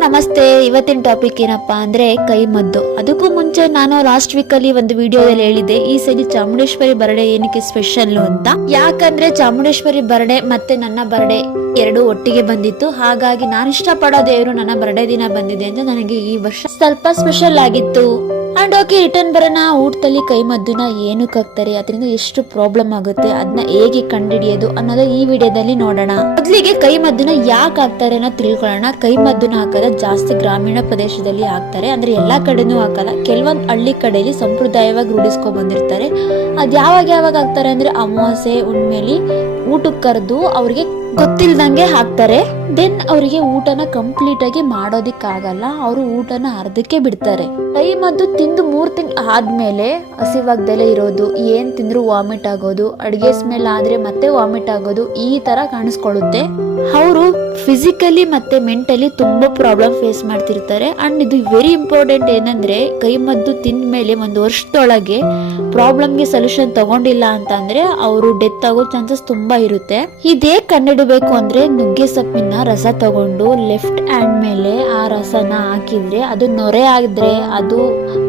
ನಮಸ್ತೆ. ಇವತ್ತಿನ ಟಾಪಿಕ್ ಏನಪ್ಪಾ ಅಂದ್ರೆ ಕೈ ಮದ್ದು. ಅದಕ್ಕೂ ಮುಂಚೆ ನಾನು ಲಾಸ್ಟ್ ವೀಕ್ ಅಲ್ಲಿ ಒಂದು ವಿಡಿಯೋದಲ್ಲಿ ಹೇಳಿದ್ದೆ ಈ ಸಲ ಚಾಮುಂಡೇಶ್ವರಿ ಬರ್ಡೇ ಏನಕ್ಕೆ ಸ್ಪೆಷಲ್ ಅಂತ. ಯಾಕಂದ್ರೆ ಚಾಮುಂಡೇಶ್ವರಿ ಬರ್ಡೇ ಮತ್ತೆ ನನ್ನ ಬರ್ಡೇ ಎರಡು ಒಟ್ಟಿಗೆ ಬಂದಿತ್ತು. ಹಾಗಾಗಿ ನಾನು ಇಷ್ಟಪಡೋ ದೇವರು ನನ್ನ ಬರ್ಡೇ ದಿನ ಬಂದಿದೆ ಅಂತ ನನಗೆ ಈ ವರ್ಷ ಸ್ವಲ್ಪ ಸ್ಪೆಷಲ್ ಆಗಿತ್ತು. ಅಂಡ್ ಓಕೆ, ರಿಟರ್ನ್ ಬರೋಣ. ಊಟದಲ್ಲಿ ಕೈ ಮದ್ದನ್ನ ಏನಕ್ಕೆ ಹಾಕ್ತಾರೆ, ಅದರಿಂದ ಎಷ್ಟು ಪ್ರಾಬ್ಲಮ್ ಆಗುತ್ತೆ, ಅದನ್ನ ಹೇಗೆ ಕಂಡುಹಿಡಿಯೋದು ಅನ್ನೋದು ಈ ವಿಡಿಯೋದಲ್ಲಿ ನೋಡೋಣ. ಮೊದಲಿಗೆ ಕೈ ಮದ್ದನ್ನ ಯಾಕೆ ಹಾಕ್ತಾರೆ ಅನ್ನೋ ತಿಳ್ಕೊಳ್ಳೋಣ. ಕೈ ಮದ್ದನ್ನ ಹಾಕೋದ ಜಾಸ್ತಿ ಗ್ರಾಮೀಣ ಪ್ರದೇಶದಲ್ಲಿ ಹಾಕ್ತಾರೆ, ಅಂದ್ರೆ ಎಲ್ಲಾ ಕಡೆನೂ ಹಾಕಲ್ಲ. ಕೆಲವೊಂದು ಹಳ್ಳಿ ಕಡೆಯಲ್ಲಿ ಸಂಪ್ರದಾಯವಾಗಿ ರೂಢಿಸ್ಕೊಂಡ್ ಬಂದಿರ್ತಾರೆ. ಅದ್ ಯಾವಾಗ ಹಾಕ್ತಾರೆ ಅಂದ್ರೆ ಅಮಾವಾಸ್ಯೆ ಹುಣ್ಣಿಮೆಲಿ ಊಟಕ್ಕೆ ಕರೆದು ಅವ್ರಿಗೆ ಗೊತ್ತಿಲ್ದಂಗೆ ಹಾಕ್ತಾರೆ. ದೆನ್ ಅವರಿಗೆ ಊಟನ ಕಂಪ್ಲೀಟ್ ಆಗಿ ಮಾಡೋದಿಕ್ಕಾಗಲ್ಲ, ಅವರು ಊಟನ ಅರ್ಧಕ್ಕೆ ಬಿಡ್ತಾರೆ. ಕೈ ಮದ್ದು ತಿಂದು 3 ತಿಂಗಳು ಆದ್ಮೇಲೆ ಹಸಿವಾಗ್ದಲೇ ಇರೋದು, ಏನ್ ತಿಂದ್ರು ವಾಮಿಟ್ ಆಗೋದು, ಅಡ್ಗೆ ಸ್ಮೆಲ್ ಆದ್ರೆ ಮತ್ತೆ ವಾಮಿಟ್ ಆಗೋದು, ಈ ತರ ಕಾಣಿಸ್ಕೊಳ್ಳುತ್ತೆ. ಅವರು ಫಿಸಿಕಲಿ ಮತ್ತೆ ಮೆಂಟಲಿ ತುಂಬಾ ಪ್ರಾಬ್ಲಮ್ ಫೇಸ್ ಮಾಡ್ತಿರ್ತಾರೆ. ಅಂಡ್ ಇದು ವೆರಿ ಇಂಪಾರ್ಟೆಂಟ್ ಏನಂದ್ರೆ, ಕೈ ಮದ್ದು ತಿಂದ ಮೇಲೆ 1 ವರ್ಷದೊಳಗೆ ಪ್ರಾಬ್ಲಮ್ಗೆ ಸೊಲ್ಯೂಷನ್ ತಗೊಂಡಿಲ್ಲ ಅಂತ ಅಂದ್ರೆ ಅವರು ಡೆತ್ ಆಗೋ ಚಾನ್ಸಸ್ ತುಂಬಾ ಇರುತ್ತೆ. ಇದೇ ಕಂಡುಹಿಡಬೇಕು ಅಂದ್ರೆ ನುಗ್ಗೆ ಸೊಪ್ಪಿನ ರಸ ತಗೊಂಡು ಲೆಫ್ಟ್ ಹ್ಯಾಂಡ್ ಮೇಲೆ ಆ ರಸನ ಹಾಕಿದ್ರೆ ಅದು ನೊರೆ ಆಗಿದ್ರೆ ಅದು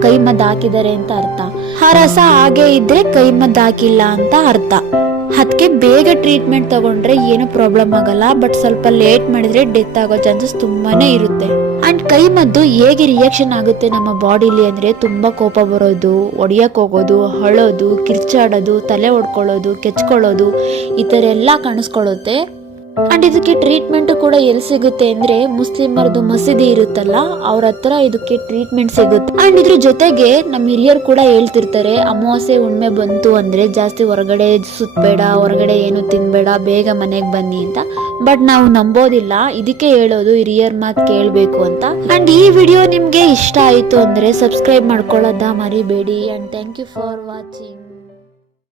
ಕೈ ಮದ್ದು ಹಾಕಿದ್ದಾರೆ ಅಂತ ಅರ್ಥ. ಆ ರಸ ಹಾಗೆ ಇದ್ರೆ ಕೈ ಮದ್ದು ಹಾಕಿಲ್ಲ ಅಂತ ಅರ್ಥ. ಅದಕ್ಕೆ ಬೇಗ ಟ್ರೀಟ್ಮೆಂಟ್ ತಗೊಂಡ್ರೆ ಏನು ಪ್ರಾಬ್ಲಮ್ ಆಗಲ್ಲ, ಬಟ್ ಸ್ವಲ್ಪ ಲೇಟ್ ಮಾಡಿದ್ರೆ ಡೆತ್ ಆಗೋ ಚಾನ್ಸಸ್ ತುಂಬಾನೇ ಇರುತ್ತೆ. ಅಂಡ್ ಕೈ ಮದ್ದು ಹೇಗೆ ರಿಯಾಕ್ಷನ್ ಆಗುತ್ತೆ ನಮ್ಮ ಬಾಡಿಲಿ ಅಂದ್ರೆ, ತುಂಬಾ ಕೋಪ ಬರೋದು, ಒಡೆಯಕ್ ಹೋಗೋದು, ಅಳೋದು, ಕಿರ್ಚಾಡೋದು, ತಲೆ ಹೊಡ್ಕೊಳ್ಳೋದು, ಕೆಚ್ಕೊಳ್ಳೋದು, ಈ ತರ ಎಲ್ಲ ಕಾಣಿಸ್ಕೊಳ್ಳುತ್ತೆ. ಅಂಡ್ ಇದಕ್ಕೆ ಟ್ರೀಟ್ಮೆಂಟ್ ಕೂಡ ಎಲ್ಲಿ ಸಿಗುತ್ತೆ ಅಂದ್ರೆ, ಮುಸ್ಲಿಮರದು ಮಸೀದಿ ಇರುತ್ತಲ್ಲ ಅವ್ರ ಹತ್ರ ಇದಕ್ಕೆ ಟ್ರೀಟ್ಮೆಂಟ್ ಸಿಗುತ್ತೆ. ಅಂಡ್ ಇದ್ರ ಜೊತೆಗೆ ನಮ್ಮ ಹಿರಿಯರು ಕೂಡ ಹೇಳ್ತಿರ್ತಾರೆ, ಅಮಾವಾಸ್ಯೆ ಹುಣ್ಣಿಮೆ ಬಂತು ಅಂದ್ರೆ ಜಾಸ್ತಿ ಹೊರಗಡೆ ಸುತ್ತಬೇಡ, ಹೊರಗಡೆ ಏನು ತಿನ್ಬೇಡ, ಬೇಗ ಮನೆಗೆ ಬನ್ನಿ ಅಂತ. ಬಟ್ ನಾವು ನಂಬೋದಿಲ್ಲ, ಇದಕ್ಕೆ ಹೇಳೋದು ಹಿರಿಯರ್ ಮಾತು ಕೇಳಬೇಕು ಅಂತ. ಅಂಡ್ ಈ ವಿಡಿಯೋ ನಿಮ್ಗೆ ಇಷ್ಟ ಆಯ್ತು ಅಂದ್ರೆ ಸಬ್ಸ್ಕ್ರೈಬ್ ಮಾಡ್ಕೊಳ್ಳೋದ ಮರಿಬೇಡಿ. And thank you for watching.